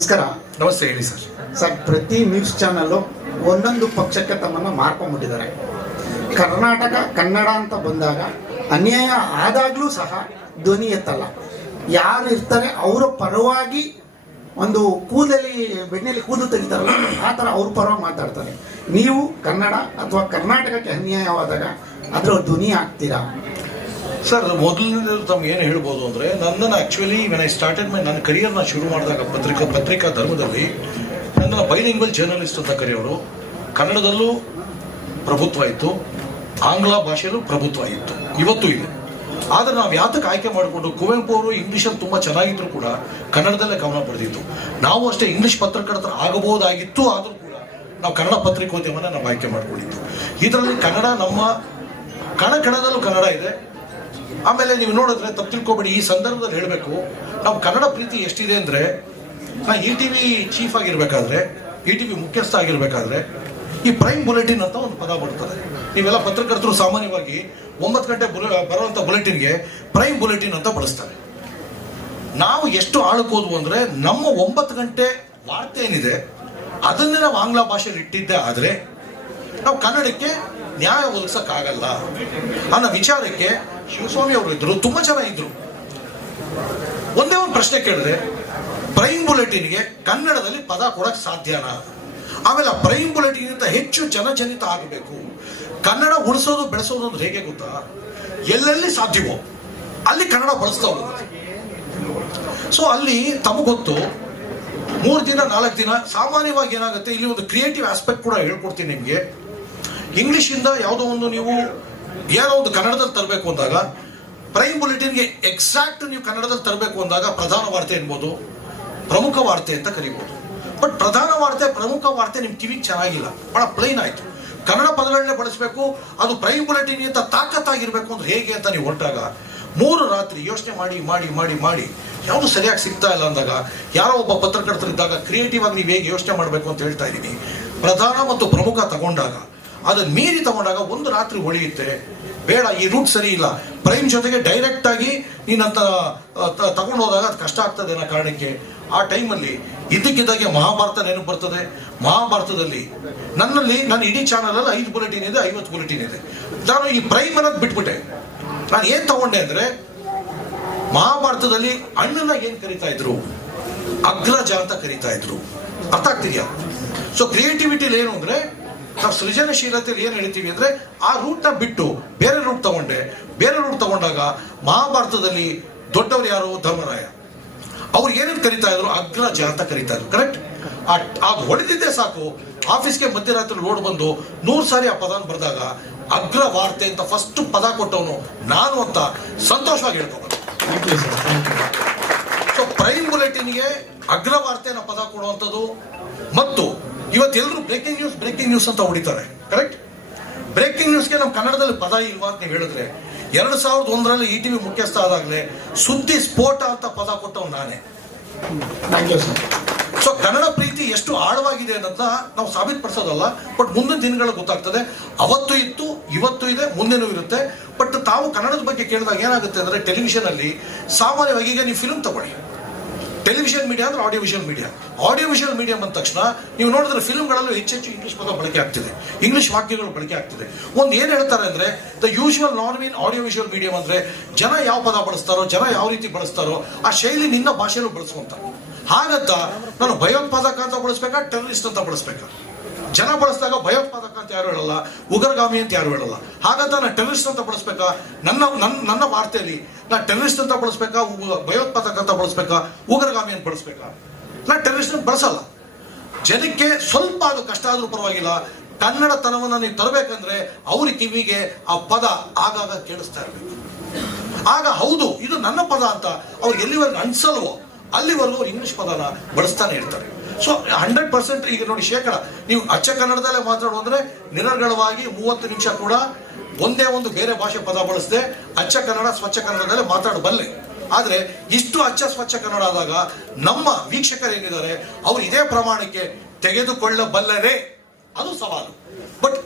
ನಮಸ್ಕಾರ. ನಮಸ್ತೆ ಹೇಳಿ ಸರ್. ಸರ್ ಪ್ರತಿ ನ್ಯೂಸ್ ಚಾನಲ್ಲು ಒಂದೊಂದು ಪಕ್ಷಕ್ಕೆ ತಮ್ಮನ್ನು ಮಾರ್ಕೊಂಡ್ಬಿಟ್ಟಿದ್ದಾರೆ ಕರ್ನಾಟಕ ಕನ್ನಡ ಅಂತ ಬಂದಾಗ ಅನ್ಯಾಯ ಆದಾಗಲೂ ಸಹ ಧ್ವನಿ ಎತ್ತಲ್ಲ. ಯಾರು ಇರ್ತಾರೆ ಅವರ ಪರವಾಗಿ ಒಂದು ಕೂದಲಿ ಬೆಣ್ಣೆಲಿ ಕೂದಲು ತೆಗಿತಾರಲ್ಲ ಆ ಥರ ಅವ್ರ ಪರವಾಗಿ ಮಾತಾಡ್ತಾರೆ. ನೀವು ಕನ್ನಡ ಅಥವಾ ಕರ್ನಾಟಕಕ್ಕೆ ಅನ್ಯಾಯವಾದಾಗ ಅದರ ಧ್ವನಿ ಆಗ್ತೀರಾ ಸರ್ ಮೊದಲಿನಿಂದ ತಮ್ಗೆ ಏನು ಹೇಳ್ಬೋದು ಅಂದರೆ ನನ್ನನ್ನು actually when I started my ನನ್ನ ಕರಿಯರ್ನ ಶುರು ಮಾಡಿದಾಗ ಪತ್ರಿಕಾ ಪತ್ರಿಕಾ ಧರ್ಮದಲ್ಲಿ ನನ್ನ ಬೈಲಿಂಗ್ವಲ್ ಜರ್ನಲಿಸ್ಟ್ ಅಂತ ಕರೆಯೋರು. ಕನ್ನಡದಲ್ಲೂ ಪ್ರಭುತ್ವ ಇತ್ತು, ಆಂಗ್ಲ ಭಾಷೆಯಲ್ಲೂ ಪ್ರಭುತ್ವ ಇತ್ತು. ಇವತ್ತು ಇದೆ. ಆದರೆ ನಾವು ಯಾತಕ್ಕೆ ಆಯ್ಕೆ ಮಾಡಿಕೊಂಡು, ಕುವೆಂಪು ಅವರು ಇಂಗ್ಲೀಷಲ್ಲಿ ತುಂಬ ಚೆನ್ನಾಗಿದ್ರು ಕೂಡ ಕನ್ನಡದಲ್ಲೇ ಗಮನ ಪಡೆದಿತ್ತು ನಾವು ಅಷ್ಟೇ ಇಂಗ್ಲೀಷ್ ಪತ್ರಕರ್ತರ ಆಗಬಹುದಾಗಿತ್ತು, ಆದರೂ ಕೂಡ ನಾವು ಕನ್ನಡ ಪತ್ರಿಕೋದ್ಯಮನ ನಾವು ಆಯ್ಕೆ ಮಾಡಿಕೊಂಡಿದ್ದು. ಇದರಲ್ಲಿ ಕನ್ನಡ ನಮ್ಮ, ಕಣ ಕಣದಲ್ಲೂ ಕನ್ನಡ ಇದೆ. ಆಮೇಲೆ ನೀವು ನೋಡಿದ್ರೆ ತಪ್ಪು ತಿಳ್ಕೊಬೇಡಿ, ಈ ಸಂದರ್ಭದಲ್ಲಿ ಹೇಳಬೇಕು, ನಾವು ಕನ್ನಡ ಪ್ರೀತಿ ಎಷ್ಟಿದೆ ಅಂದರೆ, ನಾ ಇ ಟಿ ವಿ ಚೀಫ್ ಆಗಿರ್ಬೇಕಾದ್ರೆ ಇ ಟಿ ವಿ ಮುಖ್ಯಸ್ಥ ಆಗಿರಬೇಕಾದ್ರೆ, ಈ ಪ್ರೈಮ್ ಬುಲೆಟಿನ್ ಅಂತ ಒಂದು ಪದ ಬರ್ತದೆ. ನೀವೆಲ್ಲ ಪತ್ರಕರ್ತರು ಸಾಮಾನ್ಯವಾಗಿ ಒಂಬತ್ತು ಗಂಟೆ ಬುಲೆ ಬರುವಂಥ ಬುಲೆಟಿನ್ಗೆ ಪ್ರೈಮ್ ಬುಲೆಟಿನ್ ಅಂತ ಬಳಸ್ತಾರೆ. ನಾವು ಎಷ್ಟು ಆಳಕ್ಕೆ ಹೋದ್ವು ಅಂದರೆ, ನಮ್ಮ ಒಂಬತ್ತು ಗಂಟೆ ವಾರ್ತೆ ಏನಿದೆ, ಅದನ್ನೇ ನಾವು ಆಂಗ್ಲ ಭಾಷೆಯಲ್ಲಿ ಇಟ್ಟಿದ್ದೆ ಆದರೆ ನಾವು ಕನ್ನಡಕ್ಕೆ ನ್ಯಾಯ ಒದಗಿಸೋಕ್ಕಾಗಲ್ಲ ಅನ್ನೋ ವಿಚಾರಕ್ಕೆ ಶಿವಸ್ವಾಮಿ ಅವರು ಇದ್ರು, ತುಂಬಾ ಜನ ಇದ್ರು. ಒಂದೇ ಒಂದು ಪ್ರಶ್ನೆ ಕೇಳಿದ್ರೆ ಪ್ರೈಮ್ ಬುಲೆಟಿನ್ಗೆ ಕನ್ನಡದಲ್ಲಿ ಪದ ಕೊಡಕ್ ಸಾಧ್ಯನಾ? ಆಮೇಲೆ ಪ್ರೈಮ್ ಬುಲೆಟಿನ್ ಅಂತ ಹೆಚ್ಚು ಜನಜನಿತ ಆಗಬೇಕು. ಕನ್ನಡ ಉಳಿಸೋದು, ಬೆಳೆಸೋದು ಅಂದ್ರೆ ಹೇಗೆ ಗೊತ್ತಾ? ಎಲ್ಲೆಲ್ಲಿ ಸಾಧ್ಯವೋ, ಅಲ್ಲಿ ಕನ್ನಡ ಬಳಸ್ತಾ ಹೋಗುತ್ತೆ ಸೊ ಅಲ್ಲಿ ತಮಗೊತ್ತು ಮೂರು ದಿನ, ನಾಲ್ಕು ದಿನ ಸಾಮಾನ್ಯವಾಗಿ ಏನಾಗುತ್ತೆ, ಇಲ್ಲಿ ಒಂದು ಕ್ರಿಯೇಟಿವ್ ಆಸ್ಪೆಕ್ಟ್ ಕೂಡ ಹೇಳ್ಕೊಡ್ತೀನಿ ನಿಮಗೆ. ಇಂಗ್ಲಿಷಿಂದ ಯಾವುದೋ ಒಂದು ನೀವು ಏನೋ ಒಂದು ಕನ್ನಡದಲ್ಲಿ ತರಬೇಕು ಅಂದಾಗ ಪ್ರೈಮ್ ಬುಲೆಟಿನ್ಗೆ ಎಕ್ಸಾಕ್ಟ್ ನೀವು ಕನ್ನಡದಲ್ಲಿ ತರಬೇಕು ಅಂದಾಗ ಪ್ರಧಾನ ವಾರ್ತೆ ಎನ್ಬೋದು, ಪ್ರಮುಖ ವಾರ್ತೆ ಅಂತ ಕರಿಬೋದು. ಬಟ್ ಪ್ರಧಾನ ವಾರ್ತೆ, ಪ್ರಮುಖ ವಾರ್ತೆ ನಿಮ್ಮ ಕಿವಿಗೆ ಚೆನ್ನಾಗಿಲ್ಲ. ಬಹಳ ಪ್ಲೈನ್ ಆಯ್ತು. ಕನ್ನಡ ಪದಗಳನ್ನೇ ಬಳಸಬೇಕು, ಅದು ಪ್ರೈಮ್ ಬುಲೆಟಿನ್ ಅಂತ ತಾಕತ್ತಾಗಿರಬೇಕು ಅಂದ್ರೆ ಹೇಗೆ ಅಂತ ನೀವು ಹೊರಟಾಗ, ಮೂರು ರಾತ್ರಿ ಯೋಚನೆ ಮಾಡಿ ಮಾಡಿ ಮಾಡಿ ಮಾಡಿ, ಯಾವುದು ಸರಿಯಾಗಿ ಸಿಗ್ತಾ ಇಲ್ಲ ಅಂದಾಗ, ಯಾರೋ ಒಬ್ಬ ಪತ್ರಕರ್ತರಿದ್ದಾಗ ಕ್ರಿಯೇಟಿವ್ ಆಗಿ ನೀವು ಹೇಗೆ ಯೋಚನೆ ಮಾಡಬೇಕು ಅಂತ ಹೇಳ್ತಾ ಇದ್ದೀನಿ. ಪ್ರಧಾನ ಮತ್ತು ಪ್ರಮುಖ ತಗೊಂಡಾಗ ಅದನ್ನ ಮೀರಿ ತಗೊಂಡಾಗ ಒಂದು ರಾತ್ರಿ ಹೊಳೆಯುತ್ತೆ. ಬೇಡ, ಈ ರೂಟ್ ಸರಿ ಇಲ್ಲ. ಪ್ರೈಮ್ ಜೊತೆಗೆ ಡೈರೆಕ್ಟ್ ಆಗಿ ನೀನಂತ ತಗೊಂಡು ಹೋದಾಗ ಅದು ಕಷ್ಟ ಆಗ್ತದೆ ಅನ್ನೋ ಕಾರಣಕ್ಕೆ ಆ ಟೈಮಲ್ಲಿ ಇದ್ದಕ್ಕಿದ್ದಾಗೆ ಮಹಾಭಾರತ ನೆನಪು ಬರ್ತದೆ. ಮಹಾಭಾರತದಲ್ಲಿ ನನ್ನಲ್ಲಿ ನನ್ನ ಇಡೀ ಚಾನಲಲ್ಲಿ ಐದು ಬುಲೆಟಿನ್ ಇದೆ, ಐವತ್ತು ಬುಲೆಟಿನ್ ಇದೆ. ನಾನು ಈ ಪ್ರೈಮ್ ಅನ್ನೋದು ಬಿಟ್ಬಿಟ್ಟೆ. ನಾನು ಏನು ತಗೊಂಡೆ ಅಂದ್ರೆ ಮಹಾಭಾರತದಲ್ಲಿ ಅಣ್ಣನ ಏನು ಕರಿತಾ ಇದ್ರು? ಅಗ್ರಜ ಅಂತ ಕರಿತಾ ಇದ್ರು. ಅರ್ಥ ಆಗ್ತಿದ್ಯಾ? ಸೊ ಕ್ರಿಯೇಟಿವಿಟಿಲಿ ಏನು ಅಂದ್ರೆ ನಾವು ಸೃಜನಶೀಲತೆಯಲ್ಲಿ ಏನು ಹೇಳ್ತೀವಿ ಅಂದರೆ ಆ ರೂಟ್ನ ಬಿಟ್ಟು ಬೇರೆ ರೂಟ್ ತಗೊಂಡೆ. ಬೇರೆ ರೂಟ್ ತಗೊಂಡಾಗ ಮಹಾಭಾರತದಲ್ಲಿ ದೊಡ್ಡವರು ಯಾರು? ಧರ್ಮರಾಯ. ಅವ್ರು ಏನೇನು ಕರಿತಾ ಇದ್ರು? ಅಗ್ರಜ ಅಂತ ಕರಿತಾ ಇದ್ರು. ಕರೆಕ್ಟ್ ಅದು ಹೊಡೆದಿದ್ದೇ ಸಾಕು. ಆಫೀಸ್ಗೆ ಮಧ್ಯರಾತ್ರಿ ಲೋಡ್ ಬಂದು ನೂರು ಸಾರಿ ಆ ಪದಾನ ಬರೆದಾಗ ಅಗ್ರ ವಾರ್ತೆ ಅಂತ ಫಸ್ಟ್ ಪದ ಕೊಟ್ಟವನು ನಾನು ಅಂತ ಸಂತೋಷವಾಗಿ ಹೇಳ್ಕೊಬೋದು ಯು ಸೊ ಪ್ರೈಮ್ ಬುಲೆಟಿನ್ಗೆ ಅಗ್ರ ವಾರ್ತೆನ ಪದ ಕೊಡುವಂಥದ್ದು. ಮತ್ತು ಇವತ್ತೆಲ್ಲರೂ ಬ್ರೇಕಿಂಗ್ ನ್ಯೂಸ್ ಬ್ರೇಕಿಂಗ್ ನ್ಯೂಸ್ ಅಂತ ಹೊಡಿತಾರೆ. ಕರೆಕ್ಟ್ ಬ್ರೇಕಿಂಗ್ ನ್ಯೂಸ್ಗೆ ನಮ್ಮ ಕನ್ನಡದಲ್ಲಿ ಪದ ಇಲ್ವಾ ಅಂತ ನೀವು ಹೇಳಿದ್ರೆ ಎರಡು ಸಾವಿರದ ಒಂದರಲ್ಲಿ ಇ ಟಿವಿ ಮುಖ್ಯಸ್ಥ ಆದಾಗಲೇ ಸುದ್ದಿ ಸ್ಫೋಟ ಅಂತ ಪದ ಕೊಟ್ಟವ್ ನಾನೇ. ಸೊ ಕನ್ನಡ ಪ್ರೀತಿ ಎಷ್ಟು ಆಳವಾಗಿದೆ ಅನ್ನೋದನ್ನ ನಾವು ಸಾಬೀತುಪಡಿಸೋದಲ್ಲ ಬಟ್ ಮುಂದಿನ ದಿನಗಳು ಗೊತ್ತಾಗ್ತದೆ. ಅವತ್ತು ಇತ್ತು ಇವತ್ತು ಇದೆ ಮುಂದೆನೂ ಇರುತ್ತೆ. ಬಟ್ ತಾವು ಕನ್ನಡದ ಬಗ್ಗೆ ಕೇಳಿದಾಗ ಏನಾಗುತ್ತೆ ಅಂದ್ರೆ ಟೆಲಿವಿಷನ್ ಅಲ್ಲಿ ಸಾಮಾನ್ಯವಾಗಿ ಈಗ ನೀವು ಫಿಲ್ಮ್ ತಗೊಳ್ಳಿ. ಟೆಲಿವಿಷನ್ ಮೀಡಿಯಾ ಅಂದ್ರೆ audio visual media audio visual medium ಅಂದ ತಕ್ಷಣ ನೀವು ನೋಡಿದ್ರೆ ಫಿಲ್ಮ್ಗಳಲ್ಲೂ ಹೆಚ್ಚೆಚ್ಚು ಇಂಗ್ಲಿಷ್ ಪದ ಬಳಕೆ ಆಗ್ತಿದೆ. ಇಂಗ್ಲಿಷ್ ವಾಕ್ಯಗಳು ಬಳಕೆ ಆಗ್ತಿದೆ. ಒಂದು ಏನು ಹೇಳ್ತಾರೆ ಅಂದ್ರೆ the usual norm in audio visual medium ಅಂದ್ರೆ ಜನ ಯಾವ ಪದ ಬಳಸ್ತಾರೋ, ಜನ ಯಾವ ರೀತಿ ಬಳಸ್ತಾರೋ, ಆ ಶೈಲಿ ನಿನ್ನ ಭಾಷೆಯಲ್ಲೂ ಬಳಸುವಂತ. ಹಾಗಂತ, ನಾನು ಭಯೋತ್ಪಾದಕ ಅಂತ ಬಳಸ್ಬೇಕಾ ಟೆರರಿಸ್ಟ್ ಅಂತ ಬಳಸ್ಬೇಕಾ? ಜನ ಬಳಸಿದಾಗ ಭಯೋತ್ಪಾದಕ ಅಂತ ಯಾರು ಹೇಳಲ್ಲ, ಉಗ್ರಗಾಮಿ ಅಂತ ಯಾರು ಹೇಳಲ್ಲ. ಹಾಗಂತ ನಾನು ಟೆರರಿಸ್ಟ್ ಅಂತ ಬಳಸ್ಬೇಕಾ? ನನ್ನ ನನ್ನ ನನ್ನ ವಾರ್ತೆಯಲ್ಲಿ ನಾ ಟೆರರಿಸ್ಟ್ ಅಂತ ಬಳಸ್ಬೇಕಾ? ಭಯೋತ್ಪಾದಕ ಅಂತ ಬಳಸ್ಬೇಕಾ? ಉಗ್ರಗಾಮಿ ಅಂತ ಬಳಸ್ಬೇಕಾ? ನಾ ಟೆರರಿಸ್ಟ್ ಬಳಸಲ್ಲ. ಜನಕ್ಕೆ ಸ್ವಲ್ಪ ಅದು ಕಷ್ಟ ಆದರೂ ಪರವಾಗಿಲ್ಲ. ಕನ್ನಡತನವನ್ನು ನೀವು ತರಬೇಕಂದ್ರೆ ಅವ್ರ ಕಿವಿಗೆ ಆ ಪದ ಆಗಾಗ ಕೇಳಿಸ್ತಾ ಇರಬೇಕು. ಆಗ ಹೌದು, ಇದು ನನ್ನ ಪದ ಅಂತ ಅವ್ರು ಎಲ್ಲಿವರೆಗೂ ಅನ್ಸಲ್ವೋ, ಅಲ್ಲಿವರೆಗೂ ಅವ್ರು ಇಂಗ್ಲಿಷ್ ಪದನ ಬಳಸ್ತಾನೆ ಇರ್ತಾರೆ. ಸೊ ಹಂಡ್ರೆಡ್ ಪರ್ಸೆಂಟ್ ಈಗ ನೋಡಿ ಶೇಕಡ ನೀವು ಅಚ್ಚ ಕನ್ನಡದಲ್ಲೇ ಮಾತಾಡೋದು ಅಂದರೆ ನಿರರ್ಗಳವಾಗಿ ಮೂವತ್ತು ನಿಮಿಷ ಕೂಡ ಒಂದೇ ಒಂದು ಬೇರೆ ಭಾಷೆ ಪದ ಬಳಸದೆ ಅಚ್ಚ ಕನ್ನಡ, ಸ್ವಚ್ಛ ಕನ್ನಡದಲ್ಲೇ ಮಾತಾಡಬಲ್ಲೆ ಆದರೆ ಇಷ್ಟು ಅಚ್ಚ, ಸ್ವಚ್ಛ ಕನ್ನಡ ಆದಾಗ ನಮ್ಮ ವೀಕ್ಷಕರು ಏನಿದ್ದಾರೆ, ಅವರು ಇದೇ ಪ್ರಮಾಣಕ್ಕೆ ತೆಗೆದುಕೊಳ್ಳಬಲ್ಲರೇ. ಅದು ಸವಾಲು. ಬಟ್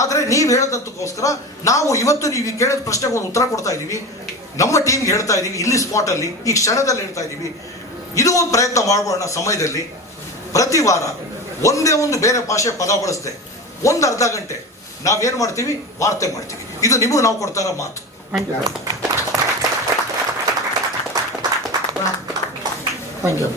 ಆದರೆ ನೀವು ಹೇಳದಂತಕ್ಕೋಸ್ಕರ ನಾವು ಇವತ್ತು ನೀವು ಕೇಳಿದ ಪ್ರಶ್ನೆಗೆ ಒಂದು ಉತ್ತರ ಕೊಡ್ತಾ ಇದೀವಿ ನಮ್ಮ ಟೀಮ್ಗೆ ಹೇಳ್ತಾ ಇದೀವಿ ಇಲ್ಲಿ ಸ್ಪಾಟ್ ಅಲ್ಲಿ, ಈ ಕ್ಷಣದಲ್ಲಿ ಹೇಳ್ತಾ ಇದೀವಿ ಇದು ಒಂದು ಪ್ರಯತ್ನ ಮಾಡೋಣ ಸಮಯದಲ್ಲಿ ಪ್ರತಿ ವಾರ ಒಂದೇ ಒಂದು ಬೇರೆ ಭಾಷೆ ಪದ ಬಳಸದೆ. ಒಂದು ಅರ್ಧ ಗಂಟೆ ನಾವೇನು ಮಾಡ್ತೀವಿ? ವಾರ್ತೆ ಮಾಡ್ತೀವಿ. ಇದು ನಿಮಗೂ ನಾವು ಕೊಡ್ತಾರ ಮಾತು. Thank you thank you